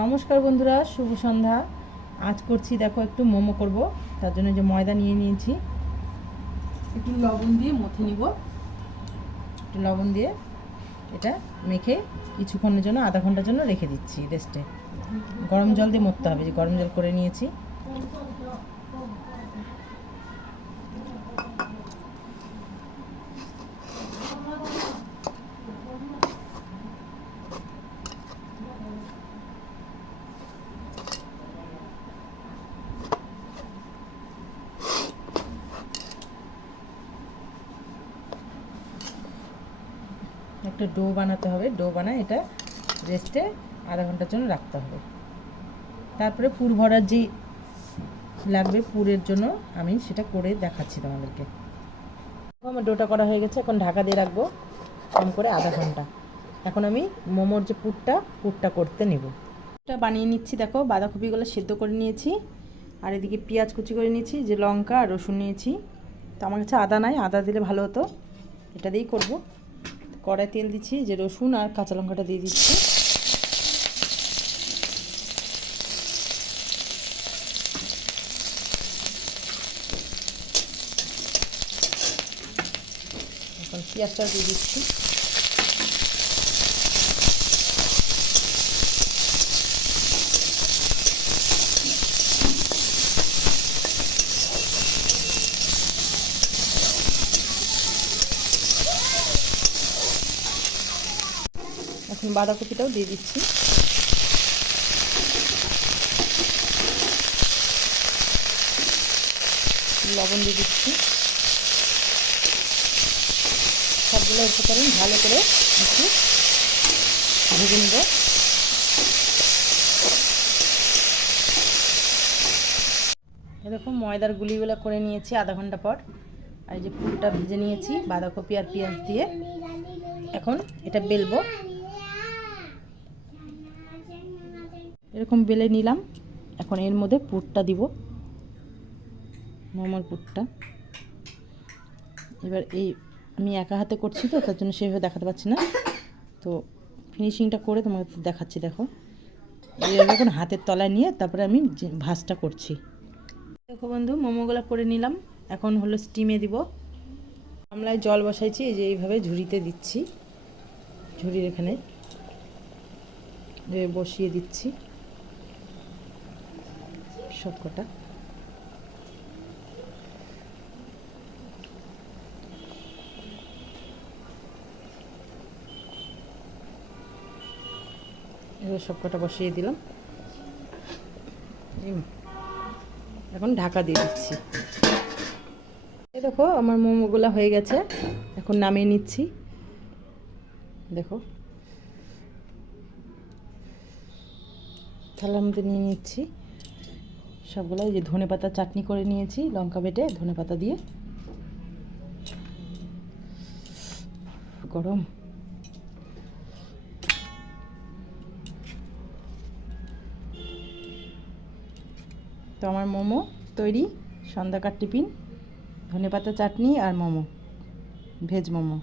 নমস্কার বন্ধুরা, শুভ সন্ধ্যা। আজ করছি দেখো একটু মোমো করব। তার জন্য যে ময়দা নিয়ে নিয়েছি, একটু লবণ দিয়ে মথে নিব। একটু লবণ দিয়ে এটা মেখে কিছুক্ষণের জন্য, আধা ঘন্টার জন্য রেখে দিচ্ছি রেস্টে। গরম জল দিয়ে মথতে হবে, যে গরম জল করে নিয়েছি। একটা ডো বানাতে হবে। ডো বানায় এটা রেস্টে আধা ঘন্টার জন্য রাখতে হবে। তারপরে পুর ভরার যে লাগবে, পুরের জন্য আমি সেটা করে দেখাচ্ছি তোমাদেরকে। আমার ডোটা করা হয়ে গেছে, এখন ঢাকা দিয়ে রাখবো কম করে আধা ঘন্টা। এখন আমি মোমোর যে পুরটা করতে নেব। পুরটা বানিয়ে নিচ্ছি। দেখো, বাঁধাকপিগুলো সেদ্ধ করে নিয়েছি, আর এদিকে পেঁয়াজ কুচি করে নিয়েছি, যে লঙ্কা আর রসুন নিয়েছি। তো আমার কাছে আদা নাই, আদা দিলে ভালো হতো, এটা দিয়েই করব। কড়াই তেল দিচ্ছি, যে রসুন আর কাঁচা লঙ্কাটা দিয়ে দিচ্ছি। এখন পেঁয়াজটা দিয়ে দিচ্ছি। এখন বাঁধাকপিটাও দিয়ে দিচ্ছি। লবণ দিয়ে দিচ্ছি। সবগুলো উপকরণ ভালো করে একটু ভেজে নেব। এরকম ময়দার গুলিগুলো করে নিয়েছি আধা ঘন্টা পর। আর এই যে পুরটা ভেজে নিয়েছি বাঁধাকপি আর পেঁয়াজ দিয়ে। এখন এটা বেলবো। এরকম বেলে নিলাম। এখন এর মধ্যে পুরটা দিব, মোমোর পুরটা। এবার এই আমি একা হাতে করছি তো, তার জন্য সেভাবে দেখাতে পারছি না, তো ফিনিশিংটা করে তোমাকে দেখাচ্ছি। দেখো, এইভাবে এখন হাতের তলায় নিয়ে তারপরে আমি ভাঁজটা করছি। দেখো বন্ধু, মোমোগুলো করে নিলাম। এখন হলো স্টিমে দিব। গামলায় জল বসাইছি, এই যে এইভাবে ঝুড়িতে দিচ্ছি। ঝুড়ির এখানে বসিয়ে দিচ্ছি সব কটা। এবার সব কটা বসিয়ে দিলাম। এখন ঢাকা দিয়ে দিচ্ছি। এই দেখো, আমার মোমোগুলো হয়ে গেছে। এখন নামিয়ে নিচ্ছি। দেখো, থালার মধ্যে নিয়ে নিচ্ছি সবগুলো। এই যে ধনেপাতা চাটনি করে নিয়েছি, লঙ্কা বেটে ধনেপাতা দিয়ে। গরম। তো আমার মোমো তৈরি। সন্ধ্যাকার টিফিন, ধনেপাতা চাটনি আর মোমো, ভেজ মোমো।